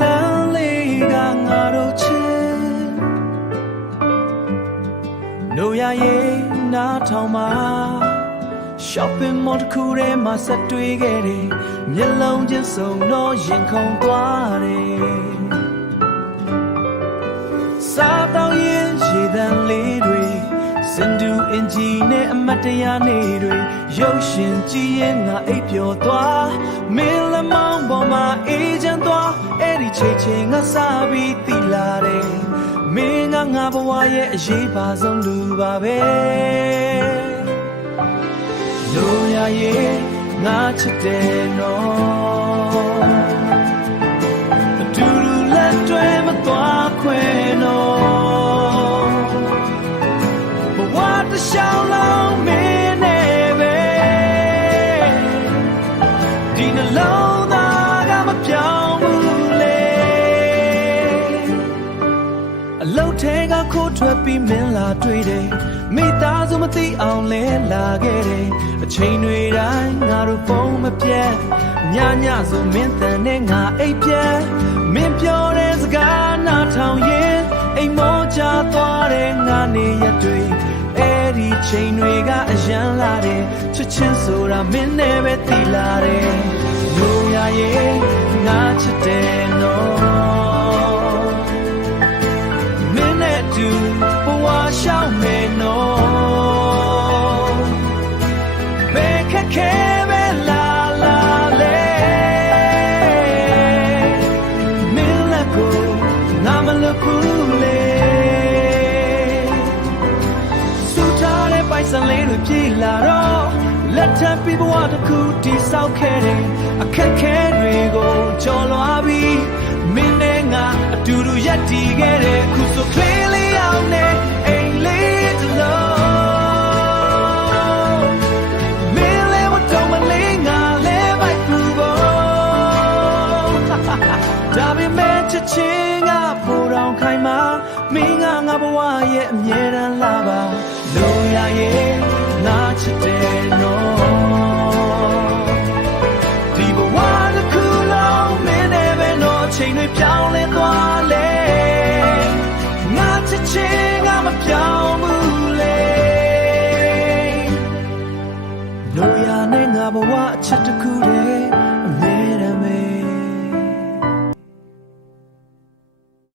Lalega Ngaroche No ya ye na toma Shopping mall kure masa tui gere Myelong jin song no yin kong tware Sa tao yin ye dan le dui Sindu inji ne amataya ne dui Yoshin ji yin nga ai pyo twa Min la mong bo ma agent twa Eri che che nga sa bi ti la de Min nga bwa ye aye ba song lu ba be No ya ye na chite no Duru la twe ma twa kwe no But what the show long me neve Dina long da ga ma pyaung mu le A low te ga kho twet pi min la twi deမိသားစုမသိအောင်လဲလာခဲ့တယ်အချိန်တွေတိုင်းငါတို့ပုံမပြတ်ညညဆိုမင်းတန်နဲ့ငါအိပ်ပြတ်မင်းပြောတဲ့စကားနားထောင်ရင်အိမ်မောချသွားတဲ့ငါနေရတွေအဲ့ဒီချိန်တွေကအရန်လာတယ်ချစ်ချင်းဆိုတာမင်းနဲ့ပဲတည်လာတယ်လို့ရရဲ့ငါချစ်တယ်နော်မင်းနဲ့တူဘဝရှောင်းမယ်နော်စံလေးတွေပြေးလာတော့လက်ထပ်ပြီးဘဝတစ်ခုတည်ဆောက်ခဲ့တယ်အခက်ခဲတွေကိုကျော်လွှားပြီးမင်းနဲ့ငါအတူတူရပ်တည်ခဲ့တယ်ခုဆိုကလေးလေးအောင်နဲ့အိမ်လေးတစ်လုံးမင်းလေးဝတ်တော်မလေးငါလေးပိုက်ပူဖို့ဒါပေမဲ့ချစ်ချင်းကပူတောင်ခိုင်မှာမင်းကငါဘဝရဲ့အမြဲတမ်းလာပါလို့ရရဲ့နာချစ်တယ်နော်ဒီဘဝတစ်ခုလုံးမင်းနဲ့ပဲတော့ချိန်တွေပြောင်းလဲသွားလေငါချစ်ချင်ငါမပြောင်းဘူးလေလို့ရနဲ့ငါဘဝအချစ်တစ်ခုတည်းအမြဲ